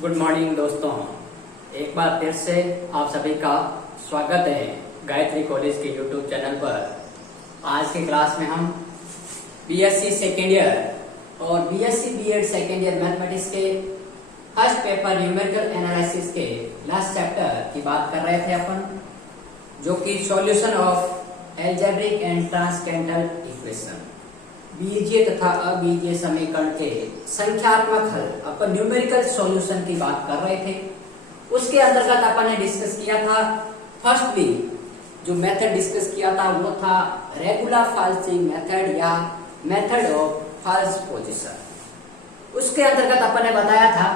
Good morning दोस्तों, एक बार फिर से आप सभी का स्वागत है गायत्री कॉलेज के यूट्यूब चैनल पर। आज की क्लास में हम बीएससी सेकेंड ईयर और BSc BEd second year mathematics के फर्स्ट पेपर न्यूमेरिकल एनालिसिस के लास्ट चैप्टर की बात कर रहे थे अपन, जो कि solution of algebraic and transcendental equation, बीजीय तथा अबीजीय समीकरण के संख्यात्मक हल, अपन न्यूमेरिकल सॉल्यूशन की बात कर रहे थे। उसके अंतर्गत अपन ने डिस्कस किया था, फर्स्टली जो मेथड डिस्कस किया था वो था रेगुलर फॉल्सिंग मेथड या मेथड ऑफ फॉल्स पोजीशन। उसके अंतर्गत अपन ने बताया था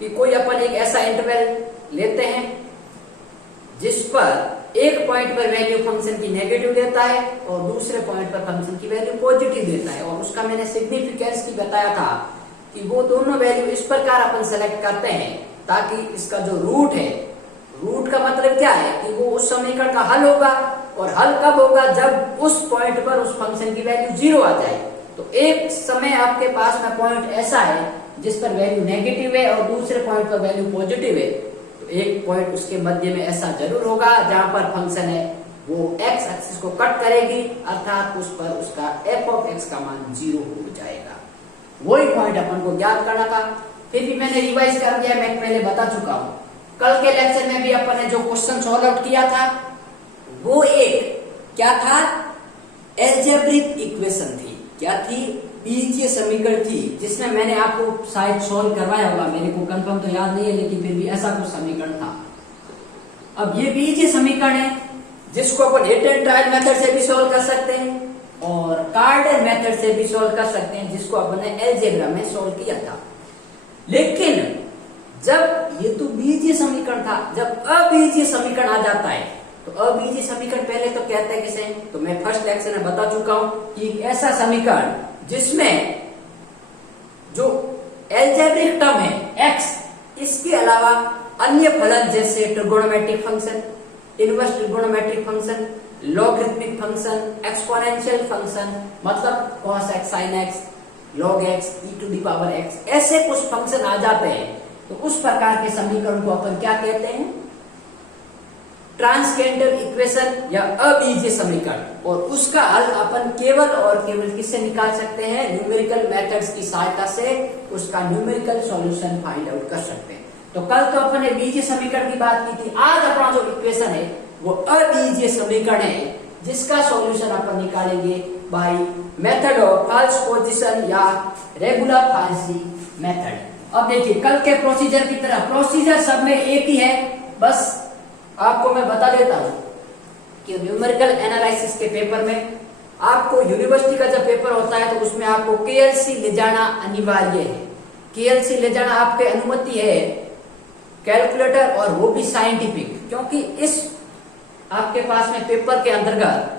कि कोई अपन एक ऐसा इंटरवल लेते हैं जिस पर एक पॉइंट पर वैल्यू फंक्शन की नेगेटिव देता है और दूसरे पॉइंट पर फंक्शन की वैल्यू पॉजिटिव देता है, और उसका मैंने सिग्निफिकेंस की बताया था कि वो दोनों वैल्यू इस प्रकार अपन सेलेक्ट करते हैं ताकि इसका जो रूट है, रूट का मतलब क्या है कि वो उस समीकरण का हल होगा, और हल कब होगा जब उस पॉइंट पर उस फंक्शन की वैल्यू 0 आ जाए। तो एक समय आपके पास में पॉइंट ऐसा है जिस पर वैल्यू नेगेटिव है और दूसरे पॉइंट पर वैल्यू पॉजिटिव है, तो एक पॉइंट उसके मध्य में ऐसा जरूर होगा जहां पर फंक्शन है वो x एक्सिस को कट करेगी, अर्थात उस पर उसका f ऑफ x का मान 0 हो जाएगा। वही पॉइंट अपन को ज्ञात करना था। फिर भी मैंने रिवाइज कर दिया, मैं पहले बता चुका हूं। कल के लेक्चर में भी अपन ने जो क्वेश्चन सॉल्व आउट किया था वो एक क्या था, एल्जेब्रिक इक्वेशन थी। क्या थी? बीजीय समीकरण थी, जिसमें मैंने आपको शायद सॉल्व करवाया होगा, मेरे को कंफर्म तो याद नहीं है, लेकिन फिर भी ऐसा कुछ समीकरण था। अब ये बीजीय समीकरण है जिसको अपन हिट एंड ट्रायल मेथड से भी सॉल्व कर सकते हैं और कार्डन मेथड से भी सॉल्व कर सकते हैं, जिसको अपन ने एल्जेब्रा में सॉल्व किया था। लेकिन जब ये तो बीजीय समीकरण था, जब अबीजीय समीकरण आ जाता है तो अबीजीय समीकरण पहले तो कहते हैं किसे, तो मैं फर्स्ट लेक्चर में बता चुका हूं कि ऐसा समीकरण जिसमें जो एल्जेब्रिक टर्म है x, इसके अलावा अन्य फलन जैसे trigonometric function, inverse trigonometric function, logarithmic function, exponential function, मतलब cos x, sin x, log x, e to the power x, ऐसे कुछ फंक्शन आ जाते हैं तो उस प्रकार के समीकरण को अपन क्या कहते हैं, ट्रांसकेंडल इक्वेशन या अबीजीय समीकरण। और उसका हल अपन केवल और केवल किससे निकाल सकते हैं, न्यूमेरिकल मेथड्स की सहायता से उसका न्यूमेरिकल सॉल्यूशन फाइंड आउट कर सकते हैं। तो कल तो अपन ने बीजीय समीकरण की बात की थी, आज अपना जो इक्वेशन है वो अबीजीय समीकरण है जिसका सॉल्यूशन अपन निकालेंगे by method of false position या रेगुलर फॉल्सिंग मेथड। अब देखिए, कल के प्रोसीजर की तरह प्रोसीजर सब में एक ही है, बस आपको मैं बता देता हूं कि न्यूमेरिकल एनालिसिस के पेपर में आपको यूनिवर्सिटी का जब पेपर होता है तो उसमें आपको केएलसी ले जाना अनिवार्य है। केएलसी ले जाना आपके अनुमति है, कैलकुलेटर, और वो भी साइंटिफिक, क्योंकि इस आपके पास में पेपर के अंतर्गत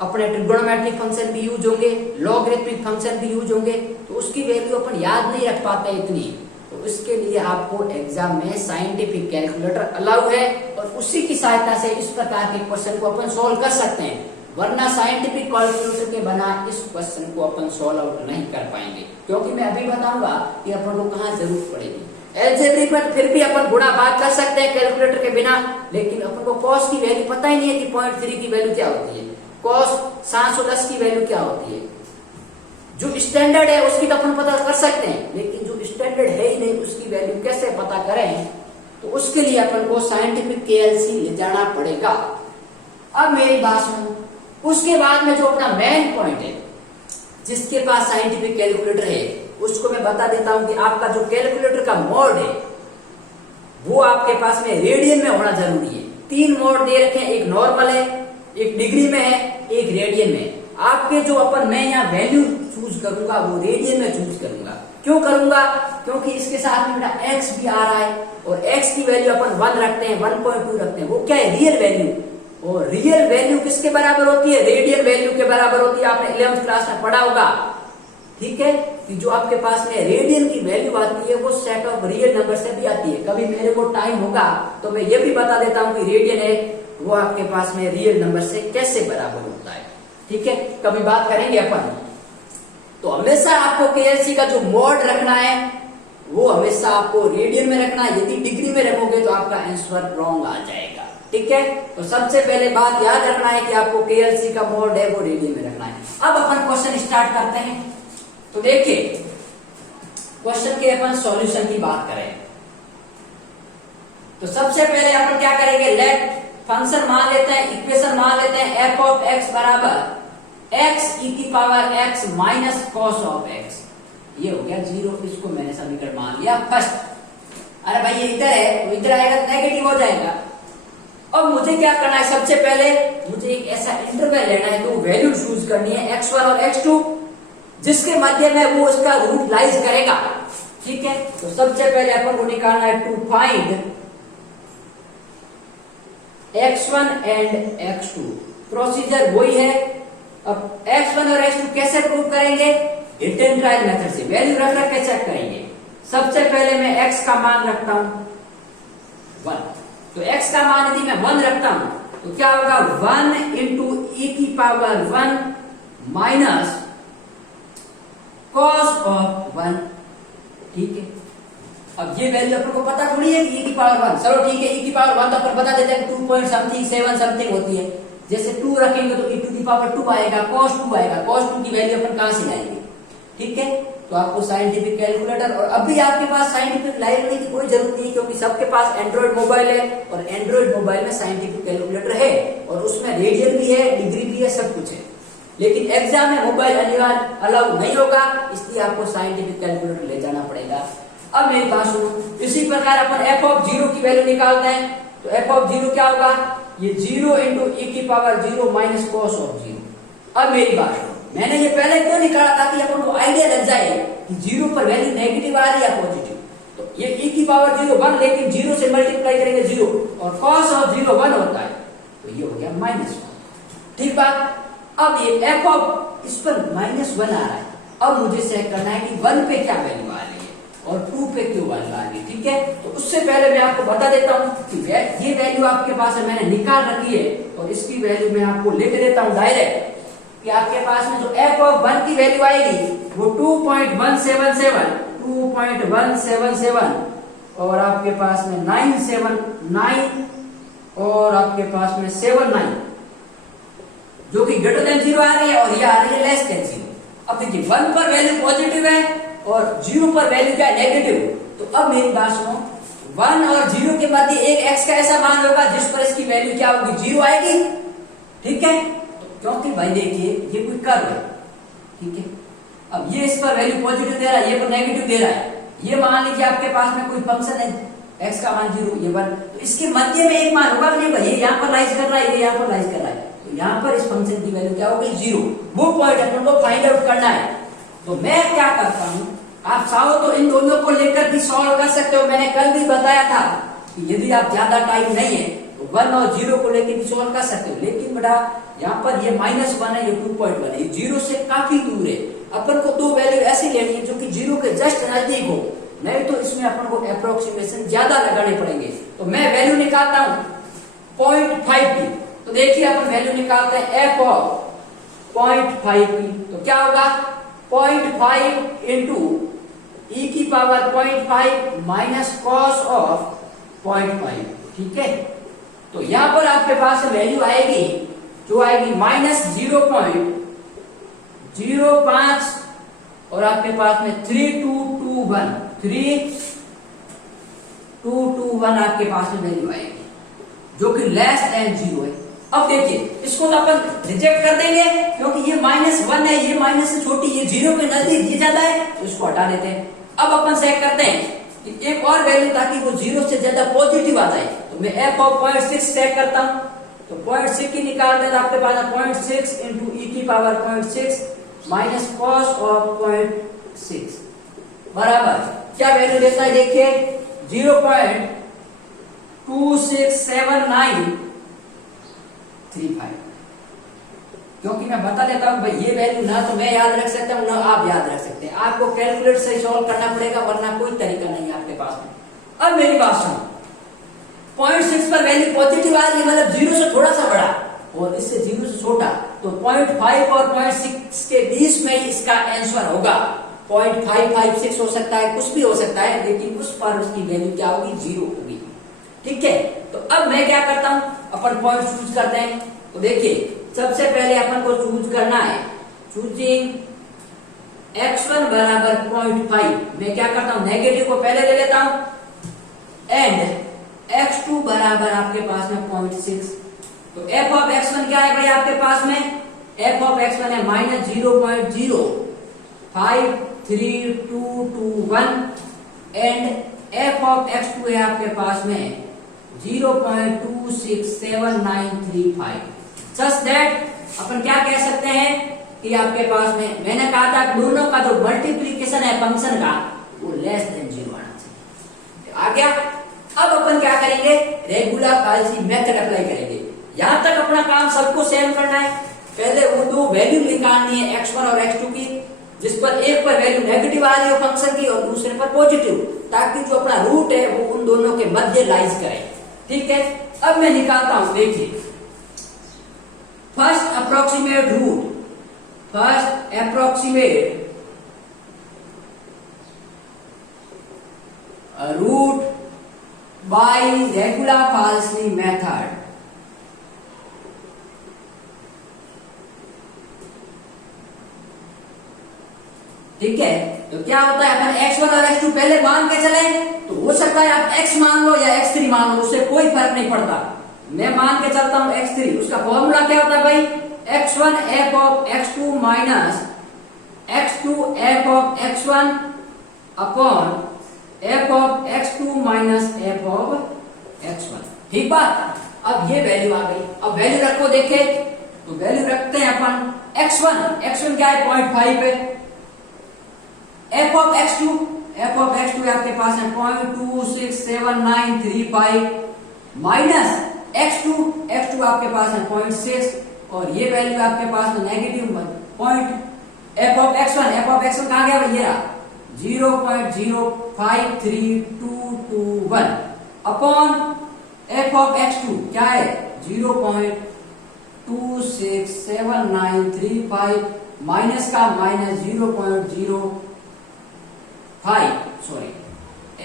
अपने ट्रिगोनोमेट्रिक फंक्शन भी यूज होंगे, लॉगरिथमिक फंक्शन भी यूज होंगे, तो उसकी वैल्यू अपन याद नहीं रख पाते इतनी, तो इसके लिए आपको एग्जाम में साइंटिफिक कैलकुलेटर अलाउ है और उसी की सहायता से इस प्रकार के क्वेश्चन को अपन सॉल्व कर सकते हैं, वरना साइंटिफिक कैलकुलेटर के बिना इस क्वेश्चन को अपन सॉल्व आउट नहीं कर पाएंगे, क्योंकि मैं अभी बताऊंगा कि अपन को कहाँ जरूरत पड़ेगी। एल्जेब्रिक में फिर भी अपन गुणा भाग कर सकते हैं कैलकुलेटर के बिना, लेकिन अपन को कॉस की वैल्यू पता ही नहीं है कि 0.3 की वैल्यू क्या होती है, कॉस 710 की वैल्यू क्या होती है। जो स्टैंडर्ड है उसकी तो अपन पता कर सकते हैं, लेकिन जो स्टैंडर्ड है ही नहीं उसकी वैल्यू कैसे पता करें, तो उसके लिए अपन को साइंटिफिक केएलसी ले जाना पड़ेगा। अब मेरी बात सुनो, उसके बाद में जो अपना मेन पॉइंट है, जिसके पास साइंटिफिक कैलकुलेटर है उसको मैं बता देता हूं कि आपका जो कैलकुलेटर का मोड है वो आपके पास में रेडियन में होना जरूरी है। 3 मोड दे रखे हैं, एक नॉर्मल है, एक डिग्री में है, एक रेडियन में। आपके जो अपन मैं यहाँ वैल्यू चूज करूंगा वो रेडियन में चूज करूंगा। क्यों करूंगा? क्योंकि इसके साथ में मेरा x भी आ रहा है और x की वैल्यू अपन 1 रखते हैं, 1.2 रखते हैं, वो क्या है, रियल वैल्यू। और रियल वैल्यू किसके बराबर होती है, रेडियल वैल्यू के बराबर होती है। आपने 11th क्लास में पढ़ा होगा, ठीक है, कि जो आपके पास में रेडियन की वैल्यू आती है वो सेट ऑफ रियल नंबर से भी आती है। कभी मेरे को टाइम होगा तो मैं ये भी बता देता हूं कि रेडियन है वो आपके पास में रियल नंबर से कैसे बराबर होता है, ठीक है, कभी बात करेंगे अपन। तो हमेशा आपको केएलसी का जो मोड रखना है वो हमेशा आपको रेडियन में रखना है। यदि डिग्री में रखोगे तो आपका आंसर रॉन्ग आ जाएगा। ठीक है, तो सबसे पहले बात याद रखना है कि आपको केएलसी का मोड है वो रेडियन में रखना है। अब अपन क्वेश्चन स्टार्ट करते हैं। तो देखिए क्वेश्चन के अपन सॉल्यूशन की बात करें तो सबसे पहले अपन क्या करेंगे, लेट फंक्शन मान लेते हैं, इक्वेशन मान लेते हैं एफ ऑफ एक्स बराबर एक्स ई की power x minus cos of x. ये हो गया 0, इसको मैंने समीकरण मान लिया फर्स्ट। अरे भाई ये इधर है तो इधर आएगा तो नेगेटिव हो जाएगा। अब मुझे क्या करना है, सबसे पहले मुझे एक ऐसा इंटरवल लेना है, तो वैल्यू चूज करनी है x1 और x2 जिसके मध्य में वो उसका रूट लाइज करेगा। ठीक है, तो सबसे पहले अपन को निकालना है to find x1 and x2। Procedure वही है। अब x1 और x2 कैसे प्रूव करेंगे, हिट एंड ट्रायल मेथड से वैल्यू रख रख के चेक करेंगे। सबसे पहले मैं x का मान रखता हूं 1, तो x का मान यदि मैं 1 रखता हूं तो क्या होगा 1 इंटू ई की पावर 1 माइनस कॉस ऑफ 1। ठीक है, अब ये वैल्यू अपन को पता थोड़ी है कि ई की पावर 1, चलो ठीक है ई की पावर 1 तो अपन बता देते हैं 2 पॉइंट समथिंग 7 समथिंग होती है। जैसे 2 रखेंगे तो ई टू दी पावर 2 आएगा, cos 2 आएगा। cos 2 की वैल्यू अपन कहां से लाएंगे। ठीक है, तो आपको साइंटिफिक कैलकुलेटर, और अभी आपके पास साइंटिफिक लाइब्रेरी की कोई जरूरत नहीं क्योंकि सबके पास एंड्रॉइड मोबाइल है और एंड्रॉइड मोबाइल में साइंटिफिक कैलकुलेटर है और उसमें रेडियन भी है, डिग्री भी है, सब कुछ है। लेकिन एग्जाम में मोबाइल अनिवार्य अलाउ नहीं होगा, इसलिए आपको साइंटिफिक कैलकुलेटर ले जाना पड़ेगा। अब मेरी बात सुनो, इसी प्रकार अपन एफ ऑफ 0 की वैल्यू निकालते हैं। तो एफ ऑफ 0 क्या होगा, ये 0 इंटू ई की पावर 0 माइनस कॉस ऑफ 0। अब मेरी बात सुनो, मैंने ये पहले क्यों निकाला ताकि अपन को आइडिया लग जाए कि 0 पर वैल्यू नेगेटिव आ रही है या पॉजिटिव। तो ये e की पावर 0 1, लेकिन 0 से मल्टीप्लाई करेंगे 0 और cos ऑफ 0 1 होता है, तो ये हो गया -1। ठीक बात। अब ये f ऑफ इस पर -1 आ रहा है। अब मुझे चेक करना है कि 1 पे क्या वैल्यू आ रही है और 2 पे क्यों वैल्यू आ रही है। ठीक है, तो उससे पहले मैं आपको बता देता हूं कि ये वैल्यू आपके पास है, मैंने निकाल रखी है और इसकी वैल्यू मैं आपको लिख देता हूं डायरेक्ट कि आपके पास में जो f ऑफ 1 की वैल्यू आएगी वो 2.177 और आपके पास में 979 और आपके पास में 79 जो कि ग्रेटर देन 0 आ रही है और ये आ रही है लेस देन 0। अब देखिए 1 पर वैल्यू पॉजिटिव है और 0 पर वैल्यू क्या है, नेगेटिव। तो अब मेरी बात सुनो, 1 और 0 के मध्य एक x का ऐसा मान होगा जिस पर इसकी वैल्यू क्या होगी, 0 आएगी। ठीक है, क्योंकि भाई देखिए ये कोई कर्व है। ठीक है, अब ये इस पर वैल्यू पॉजिटिव दे रहा है, ये पर नेगेटिव दे रहा है। ये मान लीजिए आपके पास में कोई फंक्शन है x का मान 0, ये 1, तो इसके मध्य में एक मान होगा नहीं भाई, ये यहाँ पर लाइज कर रहा है, ये यहाँ पर लाइज कर रहा है, तो यहाँ पर इस फंक्शन की वैल्यू क्या होगी, 0। वो पॉइंट अपन को फाइंड आउट करना है। तो मैं क्या करता हूँ, आप चाहो तो इन दोनों को लेकर भी सॉल्व कर सकते हो। मैंने कल भी बताया था कि यदि आप ज्यादा टाइम नहीं है तो 1 और 0 को लेकर भी सॉल्व कर सकते हो। लेकिन बेटा यहाँ पर ये -1 है, ये 2.1 है, ये 0 से काफी दूर है। अपन को दो वैल्यू ऐसी लेनी है जो कि 0 के जस्ट नजदीक हो, नहीं तो इसमें अपन को अप्रोक्सीमेशन ज्यादा लगाने पड़ेंगे। तो मैं वैल्यू निकालता हूं 0.5 की। तो देखिए अपन वैल्यू निकालते हैं f ऑफ 0.5 की, तो क्या होगा 0.5 इंटू ई की पावर 0.5 माइनस कॉस ऑफ 0.5। ठीक है, तो यहां पर आपके पास वैल्यू आएगी जो आएगी -0.05 और आपके पास में 3221 आपके पास में वैल्यू आएगी जो कि लेस देन 0 है। अब देखिए इसको तो अपन रिजेक्ट कर देंगे क्योंकि ये -1 है, ये माइनस से छोटी, ये 0 के नजदीक, ये ज्यादा है, तो इसको हटा देते हैं। अब अपन चेक करते हैं कि एक और वैल्यू ताकि वो 0 से ज्यादा पॉजिटिव आ जाए। तो मैं f ऑफ 0.6 चेक करता हूं, तो 0.6 की निकाल देता आपके पास 0.6 इंटू ई की पावर 0.6 माइनस कॉस ऑफ 0.6 बराबर क्या वैल्यू देता है, देखिए 0.267935। क्योंकि मैं बता देता हूं भाई ये वैल्यू ना तो मैं याद रख सकता हूं ना आप याद रख सकते हैं, आपको कैलकुलेटर से सॉल्व करना पड़ेगा वरना कोई तरीका नहीं है आपके पास में। अब मेरी बात सुनो, 0.6 पर वैल्यू पॉजिटिव आ रही है, मतलब 0 से थोड़ा सा बड़ा और इससे 0 से छोटा, तो 0.5 और 0.6 के बीच में इसका आंसर होगा। 0.556 हो सकता है, कुछ भी हो सकता है, लेकिन उस पर उसकी वैल्यू क्या होगी, 0 होगी। ठीक है, तो अब मैं क्या करता हूं, अपन पॉइंट चूज करते हैं। तो देखिए सबसे पहले अपन को चूज करना है, चूजिंग x1 बराबर 0.5, मैं क्या करता हूं, नेगेटिव को पहले ले लेता हूं, एंड x2 बराबर आपके पास में 0.6। तो f ऑफ x1 क्या है भाई आपके पास में, f ऑफ x1 है -0.0532221 एंड f ऑफ x2 है आपके पास में 0.267935। सच दैट अपन क्या कह सकते हैं कि आपके पास में, मैंने कहा था दोनों का जो मल्टीप्लीकेशन है फंक्शन का वो लेस देन 0 आना चाहिए। आ गया। अब अपन क्या करेंगे, रेगुलर काल्सी मेथड अप्लाई करेंगे। यहां तक अपना काम सबको सेम करना है। पहले वो दो वैल्यू निकालनी है x1 और x2 की, जिस पर एक पर वैल्यू नेगेटिव आ रही हो फंक्शन की और दूसरे पर पॉजिटिव, ताकि जो अपना रूट है वो उन दोनों के मध्य लाइज करे। ठीक है, अब मैं निकालता हूं, देखिए first approximate root, first approximate root by regular falsely method. ठीक है, तो क्या होता है, अपन x1 और x2 पहले मान के चले, तो हो सकता है आप x मान लो या x3 मान लो, उससे कोई फर्क नहीं पड़ता। मैं मान के चलता हूं x3, उसका फॉर्मूला क्या होता है भाई, x1 f of x2 minus x2 f of x1 upon f of x2 minus f of x1। ठीक बात। अब ये वैल्यू आ गई, अब वैल्यू रखो, देखे तो वैल्यू रखते हैं अपन x1 क्या है 0.5 है, f ऑफ x2 आपके पास है 0.267935 माइनस x2 आपके पास है 0.6 और ये वैल्यू आपके पास में negative point f of x1 कहां गया भाई, ये रहा 0.053221 अपॉन f ऑफ x2 क्या है 0.267935 माइनस का minus 0.05 sorry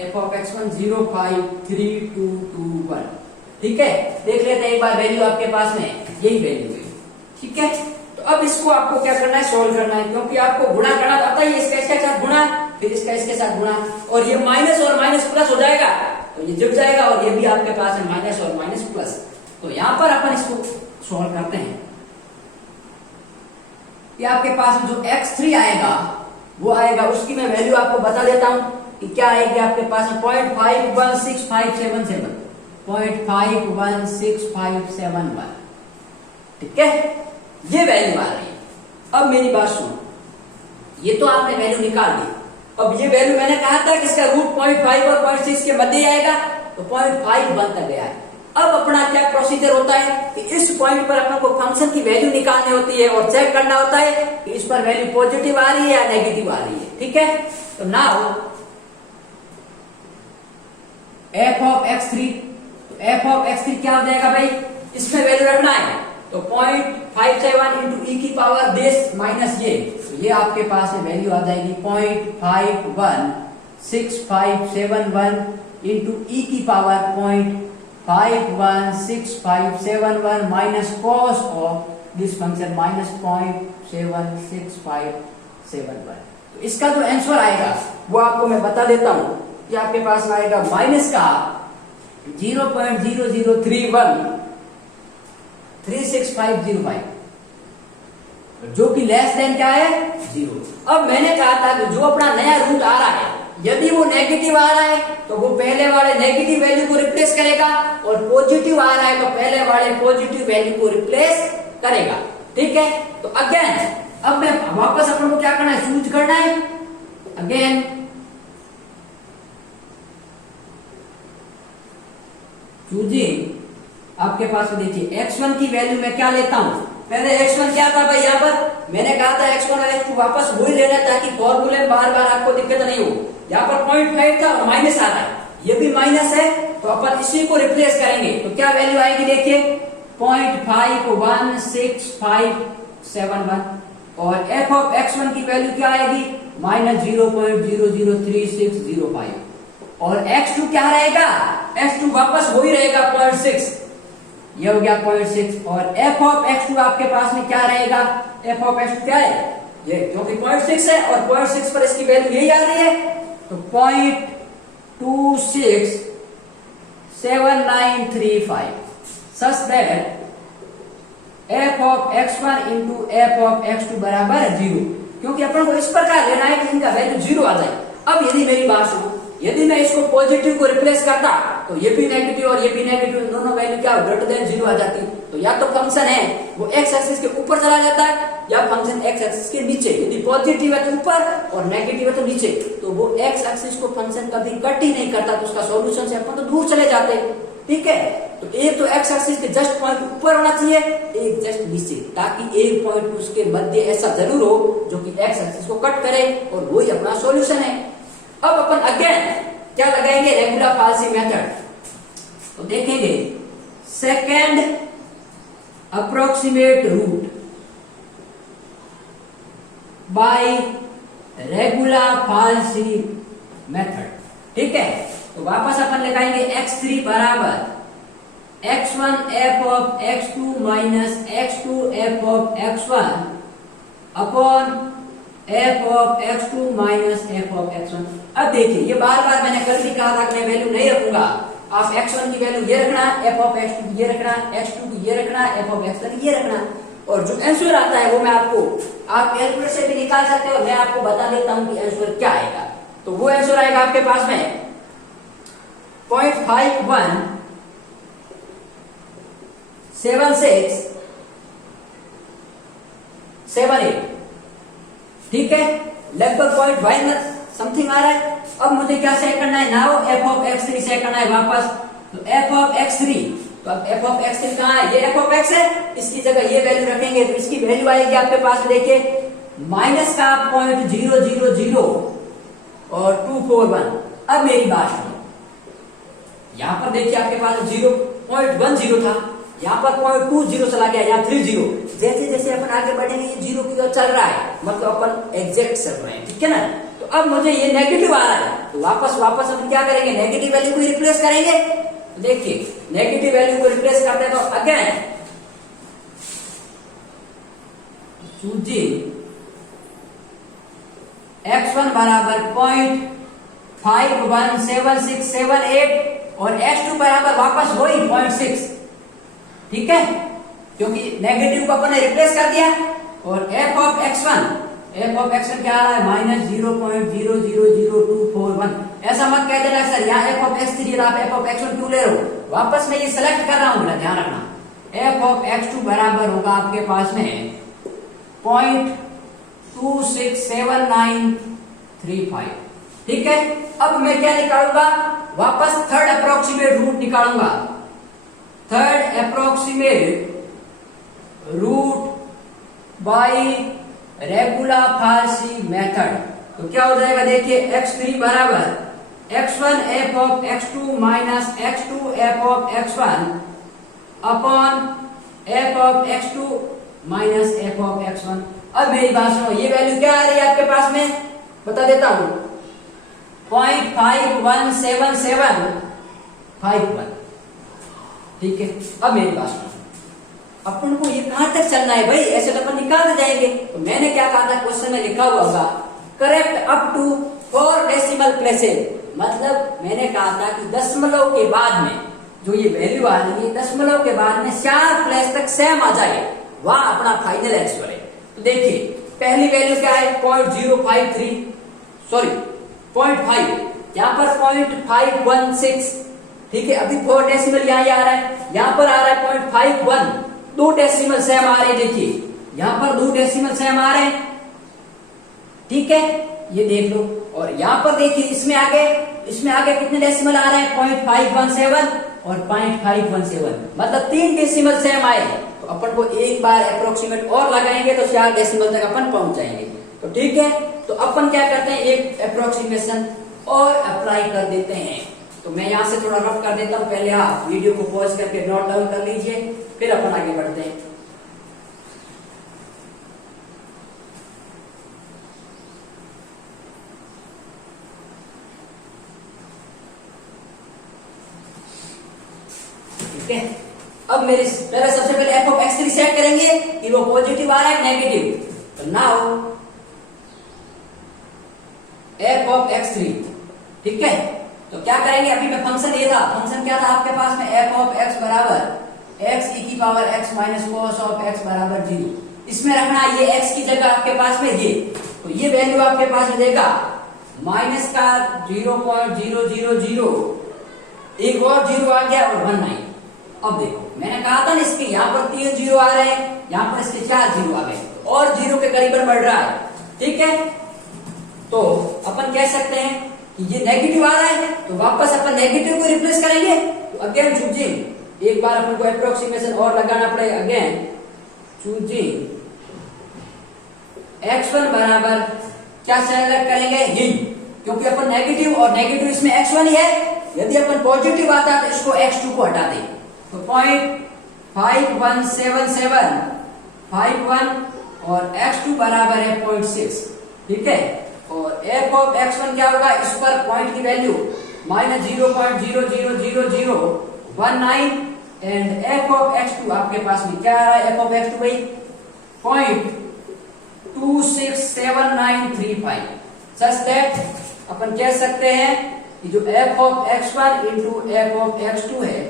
f of x1 0.53221। ठीक है, देख लेते हैं एक बार वैल्यू आपके पास में यही वैल्यू है। ठीक है, तो अब इसको आपको क्या करना है, सॉल्व करना है, क्योंकि आपको गुणा करना आता ही, इसका इसके साथ गुणा, फिर इसका इसके साथ गुणा, और ये माइनस और माइनस प्लस हो जाएगा, तो ये जुड़ जाएगा, और ये भी आपके पास है माइनस और माइनस प्लस। तो यहां पर अपन इसको सॉल्व करते हैं। ये आपके पास जो x3 आएगा वो आएगा, उसकी मैं वैल्यू आपको बता देता हूं कि क्या आएगी आपके पास 0.516577 0.516571। ठीक है, ये वैल्यू आ रही है। अब मेरी बात सुनो, ये तो आपने वैल्यू निकाल दी। अब ये वैल्यू मैंने कहा था कि इसका रूट 0.5 और 0.6 के मध्य आएगा, तो 0.51 तक गया है। अब अपना क्या प्रोसीजर होता है कि इस पॉइंट पर अपन को फंक्शन की वैल्यू निकालनी होती है और चेक करना होता है कि इस पर वैल्यू पॉजिटिव आ रही है या नेगेटिव आ रही है। ठीक है, तो नाउ f ऑफ x3, तो f ऑफ x3 क्या हो जाएगा भाई, इसमें वैल्यू रखना है, तो 0.57 इंटू ई की पावर दिस माइनस ये, तो ये आपके पास में वैल्यू आ जाएगी 0.516571 इंटू ई की power 0.516571 minus cos of this function minus 0.76571। तो इसका जो आंसर आएगा वो आपको मैं बता देता हूं कि आपके पास आएगा माइनस का 0.0031366505, जो कि लेस देन क्या है 0। अब मैंने कहा था कि जो अपना नया रूट आ रहा है, यदि वो नेगेटिव आ रहा है तो वो पहले वाले नेगेटिव वैल्यू को रिप्लेस करेगा, और पॉजिटिव आ रहा है तो पहले वाले पॉजिटिव वैल्यू को रिप्लेस करेगा। ठीक है, तो अगेन अब मैं वापस अपन को क्या करना है, चूज करना है। अगेन चूजिंग आपके पास में देखिए x1 की वैल्यू मैं क्या लेता हूं, पहले x1 क्या था भाई, यहां पर मैंने कहा था x1 और x2 वापस वही लेना, ताकि फॉर्मूले में बार बार आपको दिक्कत नहीं हो। यहाँ पर 0.5 था और माइनस आ रहा है, ये भी माइनस है, तो अपन इसी को रिप्लेस करेंगे, तो क्या वैल्यू आएगी देखिए 0.516571। और एफ ऑफ x1 की वैल्यू क्या आएगी -0.003605 और x2 क्या रहेगा, x2 वापस वही रहेगा 0.6, ये हो गया 0.6 और f ऑफ x2 आपके पास में क्या रहेगा, f ऑफ x2 क्या है ये, क्योंकि 0.6 है और 0.6 पर इसकी वैल्यू यही आ रही है तो 0.267935 such that f of x1 into f of x2 बराबर 0, क्योंकि अपन को इस प्रकार लेना है कि इनका वैल्यू 0 आ जाए। अब यदि मेरी बात सुनो, यदि मैं इसको पॉजिटिव को रिप्लेस करता तो ये भी नेगेटिव और ये भी नेगेटिव, दोनों वैल्यू क्या ग्रेटर देन 0 आ जाती। तो या तो फंक्शन है वो x एक्सिस के ऊपर चला जाता है या फंक्शन x एक्सिस के नीचे, यदि पॉजिटिव है तो ऊपर और नेगेटिव है तो नीचे, तो वो x एक्सिस को फंक्शन कभी कट ही नहीं करता, तो उसका सॉल्यूशन से अपन तो दूर चले जाते। ठीक है, तो एक तो x एक्सिस के जस्ट पॉइंट ऊपर होना चाहिए, एक जस्ट नीचे, ताकि एक पॉइंट उसके मध्य ऐसा जरूर हो जो कि x एक्सिस को कट करे और वही अपना सॉल्यूशन है। अब अपन अगेन क्या लगाएंगे, रेगुलर फाल्सी मेथड। तो देखेंगे second approximate root by regular falsi method. ठीक है, तो वापस अपन लगाएंगे x3 बराबर x1 f of x2 minus x2 f of x1 upon f of x2 minus f of x1। अब देखिए ये बार बार मैंने कल भी कहा था कि मैं वैल्यू नहीं रखूंगा, आप x1 की वैल्यू ये रखना, f of x2 की ये रखना, x2 की ये रखना, f of x1 की ये रखना, और जो आंसर आता है वो मैं आपको, आप कैलकुलेटर से भी निकाल सकते हो, मैं आपको बता देता हूं कि आंसर क्या आएगा। तो वो आंसर आएगा आपके पास में 0.517678। ठीक है, लगभग 0.1 समथिंग आ रहा है। अब मुझे क्या सेट करना है, now f of x3 set करना है वापस, तो f of x3, तो अब f of x3 कहां है, ये f of x है, इसकी जगह ये वैल्यू रखेंगे तो इसकी वैल्यू आएगी आपके पास, देखिए माइनस का 0.000 और 241। अब मेरी बात सुनो, यहां पर देखिए आपके पास 0.10 था, यहाँ पर 0.20 चला गया, यहाँ 30। जैसे जैसे अपन आगे बढ़ेंगे ये 0 की ओर चल रहा है, मतलब अपन एग्जैक्ट चल रहे हैं। ठीक है ना, तो अब मुझे ये नेगेटिव आ रहा है, तो वापस अपन क्या करेंगे, नेगेटिव वैल्यू को रिप्लेस करेंगे। तो देखिए नेगेटिव वैल्यू को रिप्लेस करते हैं तो अगेन सूजी x1 बराबर 0.517678 और x2 बराबर वापस वही 0.6। ठीक है, क्योंकि नेगेटिव को अपन ने रिप्लेस कर दिया। और f ऑफ x1 क्या आ रहा है -0.000241। ऐसा मत कह देना सर यहाँ f ऑफ x3 आप f ऑफ x1 क्यों ले रहे हो, वापस मैं ये सेलेक्ट कर रहा हूं, मेरा ध्यान रखना। f ऑफ x2 बराबर होगा आपके पास में 0.267935। ठीक है, अब मैं क्या निकालूंगा, वापस थर्ड अप्रोक्सीमेट रूट निकालूंगा, third approximate root by regular falsi method. तो क्या हो जाएगा, देखिए x3 बराबर x1 f of x2 minus x2 f of x1 upon f of x2 minus f of x1। अब मेरी बात सुनो, ये वैल्यू क्या आ रही है आपके पास में, बता देता हूं 0.517751। ठीक है, अब मेरी बात सुनो, अपन को ये कहां तक चलना है भाई, ऐसे तो अपन निकालते जाएंगे। तो मैंने क्या कहा था, क्वेश्चन में लिखा हुआ होगा correct up to 4 decimal places, मतलब मैंने कहा था कि दशमलव के बाद में जो ये वैल्यू आ रही है, दशमलव के बाद में 4 प्लेस तक सेम आ जाए, वह अपना फाइनल आंसर है। तो देखिए पहली वैल्यू क्या है 0.5, यहाँ पर 0.516। ठीक है, अभी 4 डेसिमल यहाँ आ रहा है, यहाँ पर आ रहा है 0.51, 2 डेसिमल सेम आ रहे हैं। देखिए यहाँ पर 2 डेसिमल सेम आ रहे हैं। ठीक है, ये देख लो, और यहाँ पर देखिए इसमें आगे कितने डेसिमल आ रहे हैं 0.517 और 0.517, मतलब 3 डेसिमल सेम आए। तो अपन को एक बार अप्रोक्सीमेट और लगाएंगे तो 4 डेसिमल तक अपन पहुंच जाएंगे। तो ठीक है, तो अपन क्या करते हैं, एक अप्रोक्सीमेशन और अप्लाई कर देते हैं। तो मैं यहाँ से थोड़ा रफ कर देता हूँ, पहले आप वीडियो को पॉज करके नोट डाउन कर लीजिए, फिर अपन आगे बढ़ते हैं। है। अब मेरे पहले सबसे पहले एफ ऑफ x3 सेट करेंगे कि वो पॉजिटिव आ रहा है नेगेटिव। तो नाउ एफ ऑफ x3, ठीक है। तो क्या करेंगे, अभी मैं फंक्शन ये था, फंक्शन क्या था आपके पास में, एफ ऑफ x बराबर x e की power x minus cos of x बराबर 0। इसमें रखना ये x की जगह आपके पास में ये, तो ये वैल्यू आपके पास में देगा माइनस का 0.000, एक और 0 आ गया और 19। अब देखो मैंने कहा था ना इसके यहाँ पर 3 0 आ रहे हैं, यहाँ पर इसके 4 0 आ गए और 0 के करीबन बढ़ रहा है, ठीक है। तो अपन कह सकते हैं कि ये नेगेटिव आ रहा है, तो वापस अपन नेगेटिव को रिप्लेस करेंगे। तो अगेन चूजिंग, एक बार अपन को अप्रोक्सीमेशन और लगाना पड़ेगा। अगेन चूजिंग x1 बराबर क्या सेलेक्ट करेंगे, यही, क्योंकि अपन नेगेटिव और नेगेटिव इसमें x1 ही है। यदि अपन पॉजिटिव आता तो इसको x2 को हटा दें, तो 0.517751 और x2 बराबर है 0.6, ठीक है। और f ऑफ x1 क्या होगा, इस पर पॉइंट की value minus 0.00019 and f of x2 आपके पास में क्या आ रहा है, f ऑफ x2 भाई 0.267935, सच दैट अपन कह सकते हैं कि जो f of x1 into f of x2 है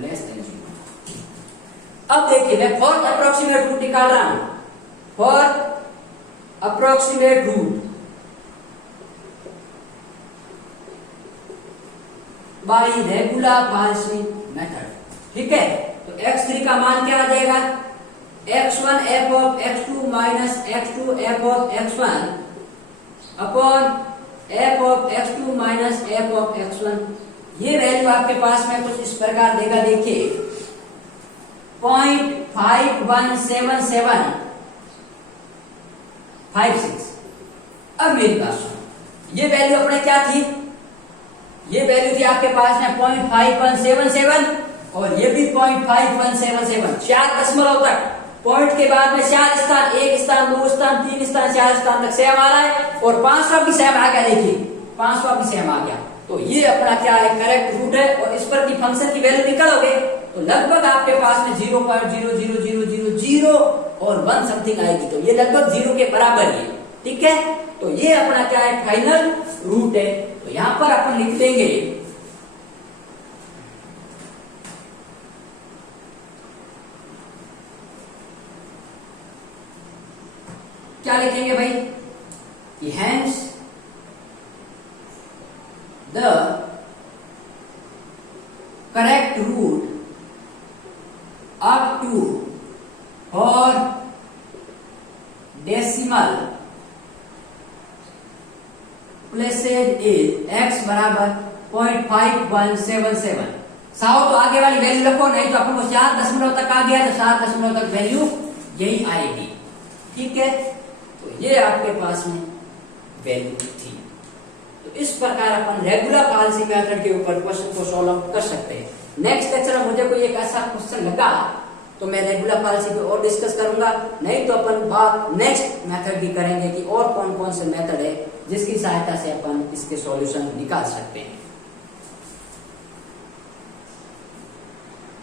लेस देन 0। अब देखिए मैं फॉर अप्रोक्सीमेट रूट निकाल रहा हूं, for approximate root by regular parsing method, ठीक है। तो x3 का मान क्या आ जाएगा, x1 f of x2 minus x2 f of x1 upon f of x2 minus f of x1। ये वैल्यू आपके पास में कुछ इस प्रकार देगा, देखिए 0.517756। अब मेरी बात सुनो, ये वैल्यू अपने क्या थी, ये वैल्यू थी आपके पास में 0.5177 और ये भी 0.5177, 4 दशमलव तक पॉइंट के बाद में 4 स्थान, 1 स्थान, 2 स्थान, 3 स्थान, 4 स्थान तक सेम आ रहा है और 5वां भी सेम आ गया, देखिए 5वां भी सेम आ गया। तो ये अपना क्या है, करेक्ट रूट है। और इस पर की फंक्शन की वैल्यू निकालोगे तो लगभग आपके पास में 0.00000 और 1 समथिंग आएगी, तो ये लगभग 0 के बराबर है, ठीक है। तो ये अपना क्या है, फाइनल रूट है। तो यहां पर अपन लिख देंगे क्या लिखेंगे भाई, कि hence the correct root up to four decimal places is x बराबर 0.5177। साओ तो आगे वाली वैल्यू रखो, नहीं तो अपन को 4 दशमलव तक आ गया तो 4 दशमलव तक वैल्यू यही आएगी, ठीक है। तो ये आपके पास में वैल्यू थी। तो इस प्रकार अपन रेगुलर पॉलिसी मेथड के ऊपर क्वेश्चन को सॉल्व कर सकते हैं। नेक्स्ट लेक्चर में मुझे कोई एक ऐसा क्वेश्चन लगा तो मैं रेगुलर पॉलिसी पे और डिस्कस करूंगा, नहीं तो अपन बात नेक्स्ट मेथड की करेंगे कि और कौन कौन से मेथड है जिसकी सहायता से अपन इसके सॉल्यूशन निकाल सकते हैं।